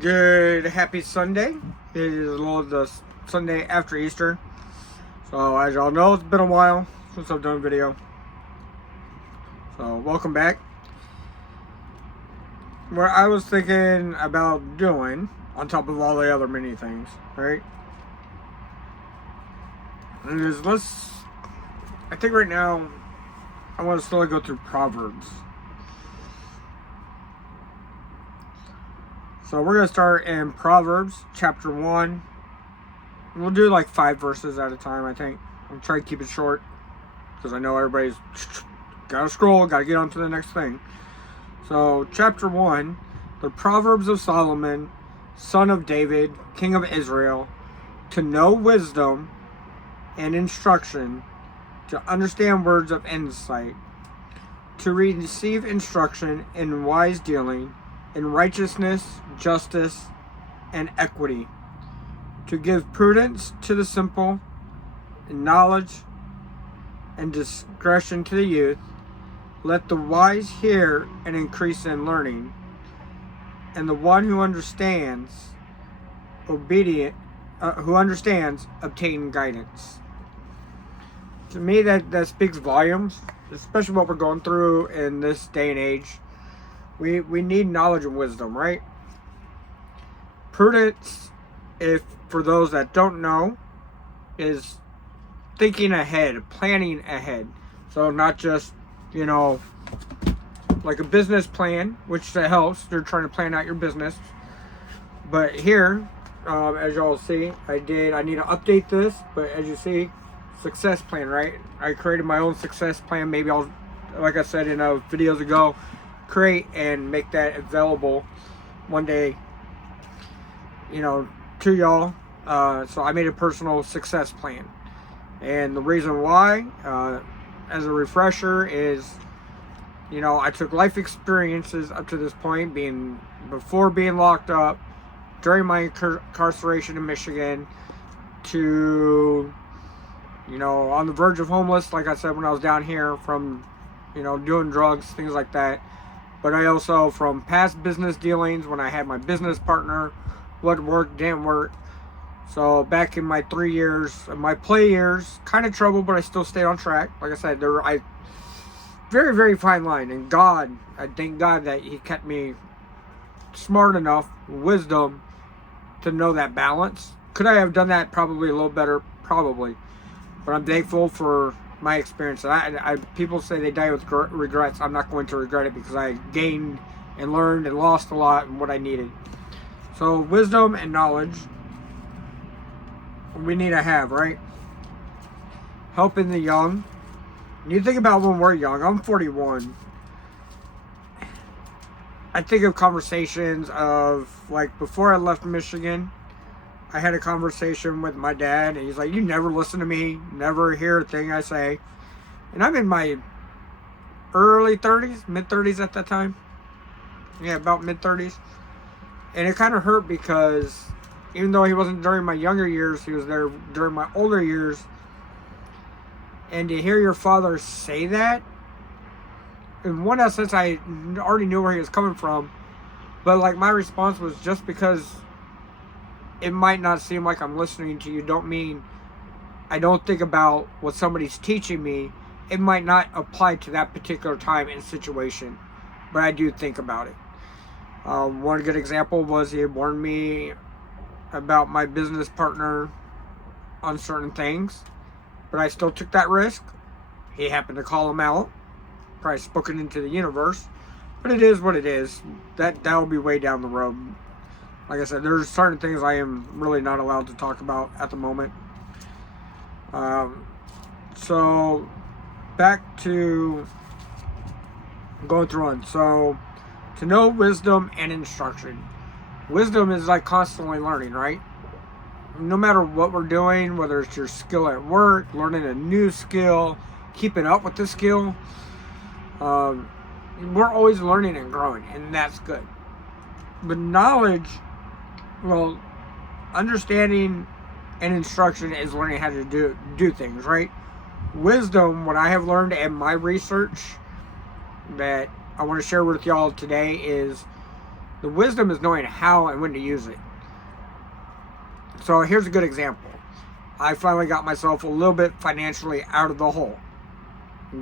Good, happy Sunday. It is a little the Sunday after Easter. So as y'all know, it's been a while since I've done a video. So welcome back. What I was thinking about doing, on top of all the other many things, right? Is I think right now, I want to slowly go through Proverbs. So we're going to start in Proverbs chapter 1. We'll do like 5 verses at a time, I think. I'll try to keep it short because I know everybody's got to scroll, got to get on to the next thing. So chapter 1, the Proverbs of Solomon, son of David, king of Israel, to know wisdom and instruction, to understand words of insight, to receive instruction in wise dealing, in righteousness, justice, and equity, to give prudence to the simple, and knowledge and discretion to the youth. Let the wise hear and increase in learning, and the one who understands obtain guidance. To me, that speaks volumes, especially what we're going through in this day and age. We need knowledge and wisdom, right? Prudence, if for those that don't know, is thinking ahead, planning ahead. So not just, like a business plan, which that helps. They're trying to plan out your business. But here, as y'all see, I need to update this, but as you see, success plan, right? I created my own success plan. Maybe I'll, like I said in videos ago, create and make that available one day, to y'all. So I made a personal success plan, and the reason why, as a refresher, is I took life experiences up to this point, before being locked up, during my incarceration in Michigan, to on the verge of homeless, like I said, when I was down here, from doing drugs, things like that. But I also, from past business dealings, when I had my business partner, what worked, didn't work. So back in my 3 years, my play years, kind of trouble, but I still stayed on track. Like I said, very, very fine line. And I thank God that He kept me smart enough, wisdom, to know that balance. Could I have done that probably a little better? Probably. But I'm thankful for my experience. People say they die with regrets. I'm not going to regret it because I gained and learned and lost a lot in what I needed. So wisdom and knowledge we need to have, right? Helping the young. When you think about when we're young, I'm 41. I think of conversations of, like, before I left Michigan, I had a conversation with my dad, and he's like, you never listen to me, never hear a thing I say. And I'm in my early 30s, mid-30s at that time. Yeah, about mid-30s. And it kind of hurt because even though he wasn't during my younger years, he was there during my older years. And to hear your father say that, in one essence, I already knew where he was coming from. But, like, my response was, just because it might not seem like I'm listening to you, don't mean I don't think about what somebody's teaching me. It might not apply to that particular time and situation, but I do think about it. One good example was he had warned me about my business partner on certain things, but I still took that risk. He happened to call him out, probably spoken into the universe, but it is what it is. That will be way down the road. Like I said, there's certain things I am really not allowed to talk about at the moment. So back to going through on. So to know wisdom and instruction. Wisdom is like constantly learning, right? No matter what we're doing, whether it's your skill at work, learning a new skill, keeping up with the skill, we're always learning and growing, and that's good. But knowledge, well, understanding and instruction is learning how to do things, right? Wisdom, what I have learned in my research that I want to share with y'all today, is The wisdom is knowing how and when to use it. So here's a good example. I finally got myself a little bit financially out of the hole,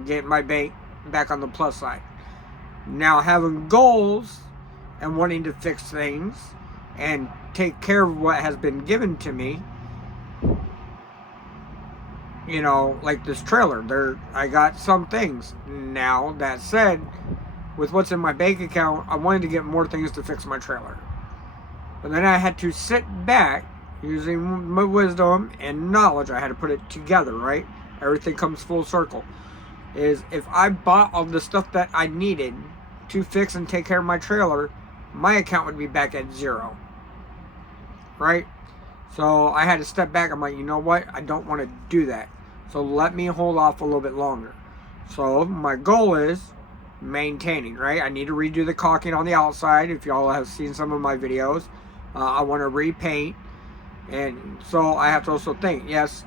getting my bank back on the plus side. Now having goals and wanting to fix things and take care of what has been given to me, you know, like this trailer. I got some things. Now, that said, with what's in my bank account, I wanted to get more things to fix my trailer. But then I had to sit back, using my wisdom and knowledge, I had to put it together, right? Everything comes full circle. Is if I bought all the stuff that I needed to fix and take care of my trailer, my account would be back at zero. Right? So I had to step back. I'm like, you know what? I don't want to do that. So let me hold off a little bit longer. So my goal is maintaining, right? I need to redo the caulking on the outside. If y'all have seen some of my videos, I want to repaint. And so I have to also think, yes,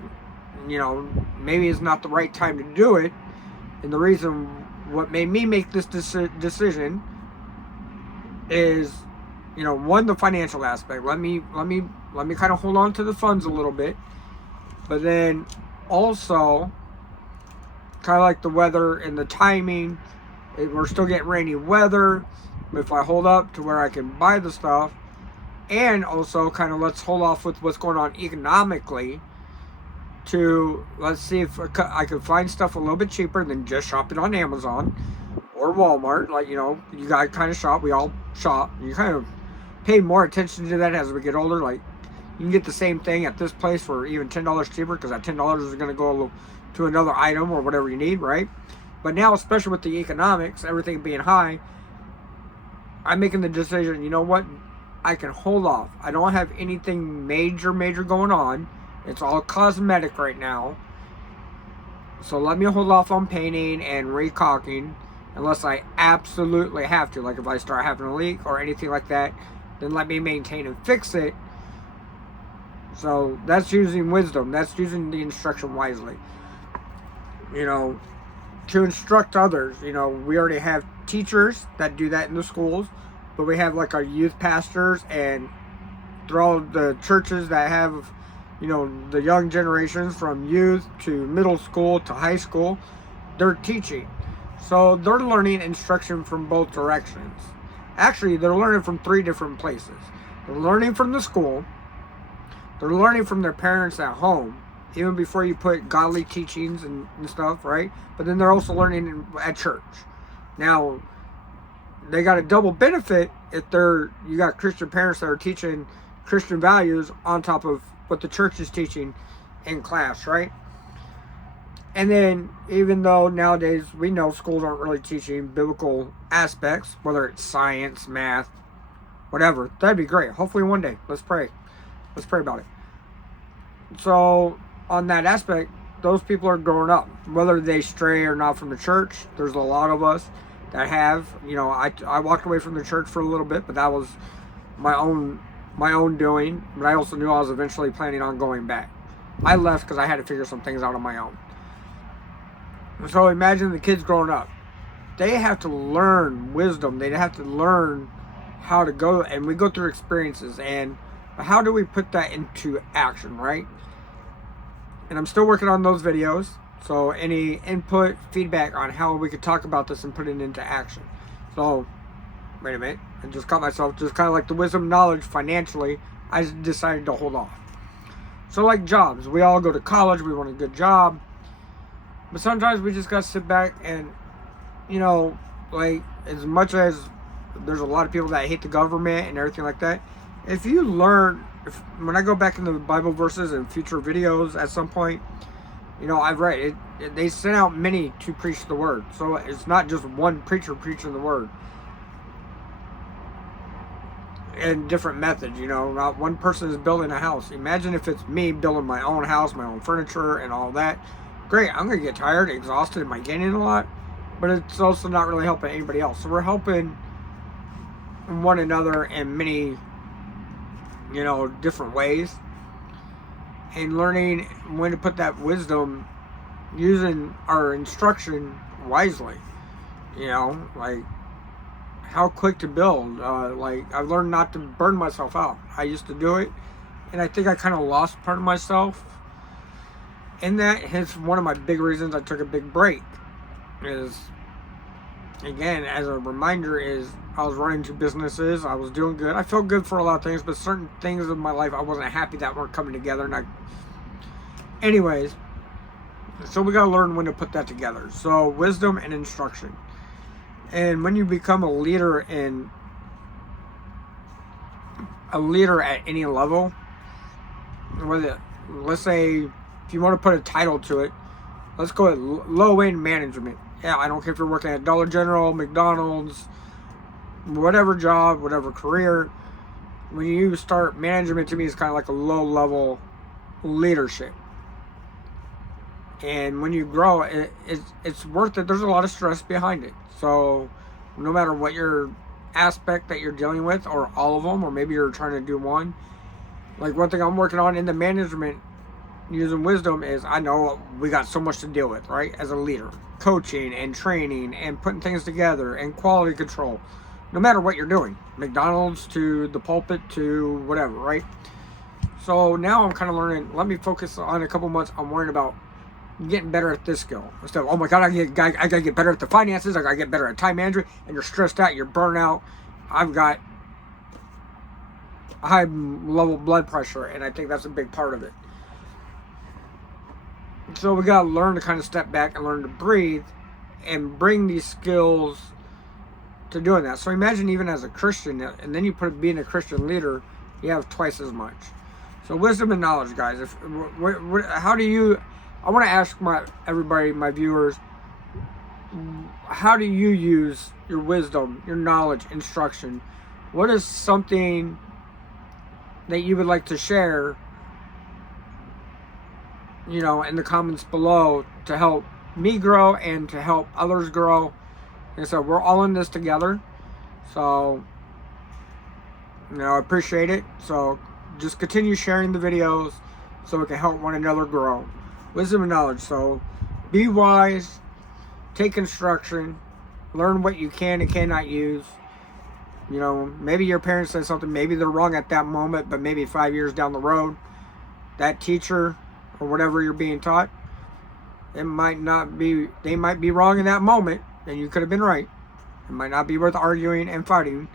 you know, maybe it's not the right time to do it. And the reason what made me make this decision is, you know, one, the financial aspect. Let me kind of hold on to the funds a little bit. But then also, kind of like the weather and the timing, we're still getting rainy weather. If I hold up to where I can buy the stuff, and also kind of let's hold off with what's going on economically to let's see if I could find stuff a little bit cheaper than just shopping on Amazon or Walmart. Like, you know, you guys kind of shop, we all shop. You kind of pay more attention to that as we get older. Like, you can get the same thing at this place for even $10 cheaper because that $10 is going to go to another item or whatever you need, right? But now, especially with the economics, everything being high, I'm making the decision, you know what? I can hold off. I don't have anything major going on. It's all cosmetic right now. So let me hold off on painting and recaulking unless I absolutely have to. Like if I start having a leak or anything like that, then let me maintain and fix it. So that's using wisdom. That's using the instruction wisely. You know, to instruct others. You know, we already have teachers that do that in the schools. But we have like our youth pastors and through all the churches that have, you know, the young generations from youth to middle school to high school, they're teaching. So they're learning instruction from both directions. Actually, they're learning from 3 different places. They're learning from the school. They're learning from their parents at home, even before you put godly teachings and stuff, right? But then they're also learning at church. Now, they got a double benefit if you got Christian parents that are teaching Christian values on top of what the church is teaching in class, right? And then even though nowadays we know schools aren't really teaching biblical aspects, whether it's science, math, whatever, that'd be great. Hopefully one day. Let's pray about it. So on that aspect, those people are growing up, whether they stray or not from the church. There's a lot of us that have, you know, I walked away from the church for a little bit, but that was my own doing. But I also knew I was eventually planning on going back. I left because I had to figure some things out on my own. So imagine the kids growing up. They have to learn wisdom. They have to learn how to go, and we go through experiences. And how do we put that into action, right? And I'm still working on those videos. So any input, feedback on how we could talk about this and put it into action. So, wait a minute. I just caught myself. Just kind of like the wisdom, knowledge, financially, I just decided to hold off. So like jobs. We all go to college. We want a good job. But sometimes we just got to sit back and, you know, like as much as there's a lot of people that hate the government and everything like that. If you learn, when I go back into the Bible verses and future videos at some point, you know, I've read it. They sent out many to preach the word. So it's not just one preacher preaching the word. And different methods, you know. Not one person is building a house. Imagine if it's me building my own house, my own furniture and all that. Great, I'm going to get tired, exhausted, am I gaining a lot? But it's also not really helping anybody else. So we're helping one another in many, you know, different ways. And learning when to put that wisdom, using our instruction wisely. You know, like how quick to build. Like, I've learned not to burn myself out. I used to do it, and I think I kind of lost part of myself. And that is one of my big reasons I took a big break. Is, again, as a reminder, is I was running 2 businesses. I was doing good. I felt good for a lot of things, but certain things in my life I wasn't happy that weren't coming together. And anyways, so we got to learn when to put that together. So wisdom and instruction. And when you become a leader at any level, whether, let's say, if you want to put a title to it, let's go at low-end management. Yeah, I don't care if you're working at Dollar General, McDonald's, whatever job, whatever career. When you start management, to me, is kind of like a low-level leadership. And when you grow, it's worth it. There's a lot of stress behind it. So no matter what your aspect that you're dealing with, or all of them, or maybe you're trying to do one, like one thing I'm working on in the management using wisdom is, I know we got so much to deal with, right? As a leader, coaching and training and putting things together and quality control, no matter what you're doing, McDonald's to the pulpit to whatever, right? So now I'm kind of learning, let me focus on a couple months on worrying about getting better at this skill. Instead of, oh my God, I gotta get better at the finances, I gotta get better at time management, and you're stressed out, you're burnt out. I've got high level blood pressure, and I think that's a big part of it. So we gotta learn to kind of step back and learn to breathe and bring these skills to doing that. So imagine, even as a Christian, and then you put being a Christian leader, you have twice as much. So wisdom and knowledge, guys. How do you? I want to ask everybody, my viewers, how do you use your wisdom, your knowledge, instruction? What is something that you would like to share, in the comments below, to help me grow and to help others grow? And so we're all in this together. So, I appreciate it. So just continue sharing the videos so we can help one another grow. Wisdom and knowledge. So be wise, take instruction, learn what you can and cannot use. Maybe your parents said something, maybe they're wrong at that moment, but maybe 5 years down the road, that teacher or whatever you're being taught, they might be wrong in that moment, and you could have been right. It might not be worth arguing and fighting,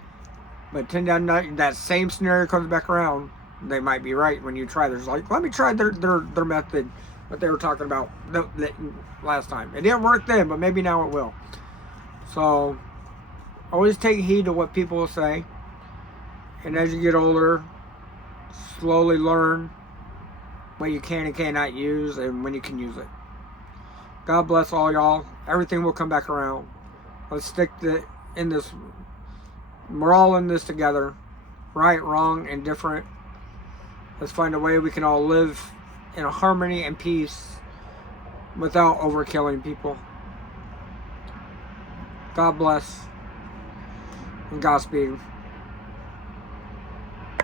but that same scenario comes back around, they might be right when you try. There's like, let me try their method, what they were talking about last time. It didn't work then, but maybe now it will. So always take heed to what people will say, and as you get older, slowly learn what you can and cannot use and when you can use it. God bless all y'all. Everything will come back around. Let's stick in this. We're all in this together. Right, wrong, and different. Let's find a way we can all live in a harmony and peace without overkilling people. God bless and Godspeed.